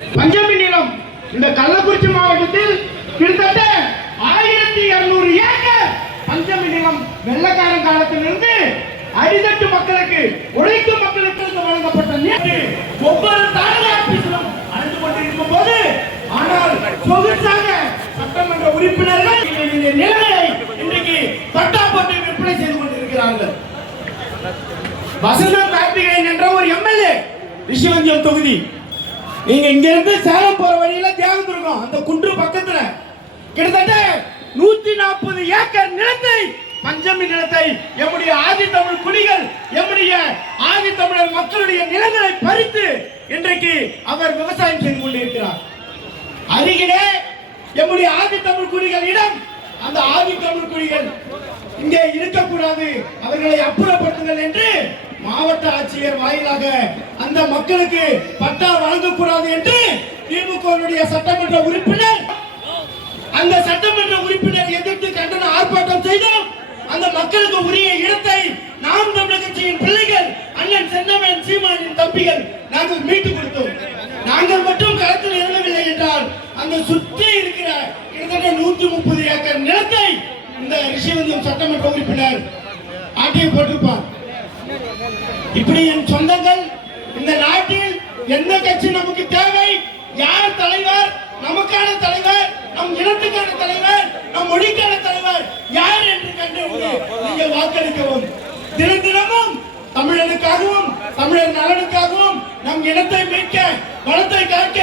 பஞ்சமி நிலம் இந்த கள்ளக்குறிச்சி மாவட்டத்தில் கிட்டத்தட்ட 1200 ஏக்கர் பஞ்சமி நிலம் வெள்ளக்காரன் காலத்திலிருந்து அடித்தட்டு மக்களுக்கு உழைக்கும் மக்களுக்கு வழங்கப்பட்ட நீர் ஒவ்வொரு தாலுகா ஆபீஸிலும் அழைத்து கொண்டிருக்கும் போது ஆனால் சொகுசாக சட்டமன்ற உறுப்பினர்கள் இந்த நிலையை இன்றைக்கு பட்டா போட்டு விற்பனை செய்து கொண்டிருக்கிறார்கள். வசந்தம் கார்த்திகேயன் என்ற ஒரு எம்எல்ஏ ரிஷிவந்தியம் தொகுதி, நீங்க இங்க இருந்து சேலம் போற வழியில தியாகதுர்கம் அந்த குன்று பக்கத்துல கிட்டத்தட்ட 140 ஏக்கர் நிலத்தை பஞ்சமி நிலத்தை எம்முடைய ஆதி தமிழ் குடிகள் எம்முடைய ஆதி தமிழர் மக்களுடைய நிலங்களை பறித்து இன்றைக்கு அவர் விவசாயம் செய்து கொண்டிருக்கிறார். அருகிலே எம்முடைய ஆதி தமிழ் குடிகளிடம் அந்த ஆதி தமிழ் குடிகள் இங்கே இருக்கக்கூடாது, அவர்களை அப்புறப்படுத்துங்கள் என்று மாவட்ட ஆட்சியர் வாயிலாக அந்த மக்களுக்கு பட்டா வழங்கக்கூடாது என்று திமுக சட்டமன்ற உறுப்பினர் அந்த சட்டமன்ற உறுப்பினர் எதிர்த்து கண்டன ஆர்ப்பாட்டம் செய்தோம். அந்த மக்களுக்கு உரிய இடத்தை நாம் தமிழர் கட்சியின் பிள்ளைகள் அண்ணன் செந்தமன் சீமானின் தம்பிகள் நாங்கள் மீட்டு கொடுத்தோம். நாங்கள் மட்டும் களத்தில் இறங்கவில்லை என்றால் அந்த சுற்றி இருக்கிற கிட்டத்தட்ட 130 ஏக்கர் நிலத்தை இந்த ரிஷிவந்தியம் சட்டமன்ற உறுப்பினர் ஆட்டையை போட்டிருப்பார். இப்படி என் சொந்தங்கள், இந்த நாட்டில் எந்த கட்சி நமக்கு தேவை, யார் தலைவர், நமக்கான தலைவர், நம் இனத்துக்கான தலைவர், நம் மொழிக்கான தலைவர் யார் என்று கண்டு நீங்கள் வாக்களிக்கவும். தினமும் தமிழனுக்காகவும் தமிழர் நலனுக்காகவும் நம் இனத்தை மீட்க வளத்தை காக்க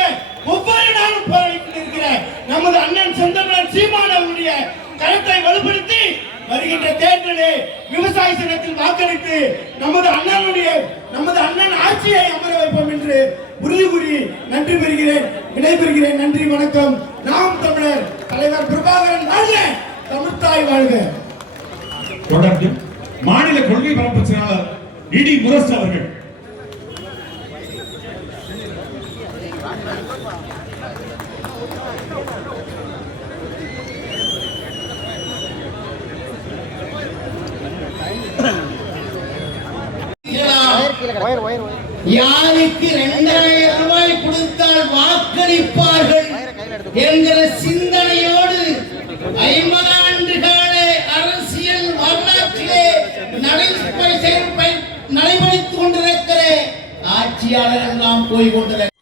ஒவ்வொரு நாளும் போராடி கொண்டிருக்கிற நமது அண்ணன் செந்தமிழன் சீமான் அவருடைய கருத்தை வலுப்படுத்தி வருகின்ற தேர்தலே விவசாய சின்னத்தில் வாக்களித்து நமது அண்ணன் ஆட்சியை அமர வைப்போம் என்று உறுதி கூறி நன்றி பெறுகிறேன், விடைபெறுகிறேன். நன்றி, வணக்கம். நாம் தமிழர் தலைவர் பிரபாகரன் வாழ்க, தமிழ்த்தாய் வாழ்க. தொடர்ந்து மாநில கொள்கை பரப்பு செயலாளர் இடி முரசு அவர்கள். யாருக்கு 2000 ரூபாய் கொடுத்தால் வாக்களிப்பார்கள் என்கிற சிந்தனையோடு 50 ஆண்டு கால அரசியல் வரலாற்றிலே நடைமுறைத்துக் கொண்டிருக்கிற ஆட்சியாளர்கள் எல்லாம் போய் கொண்டிருக்கிறார்.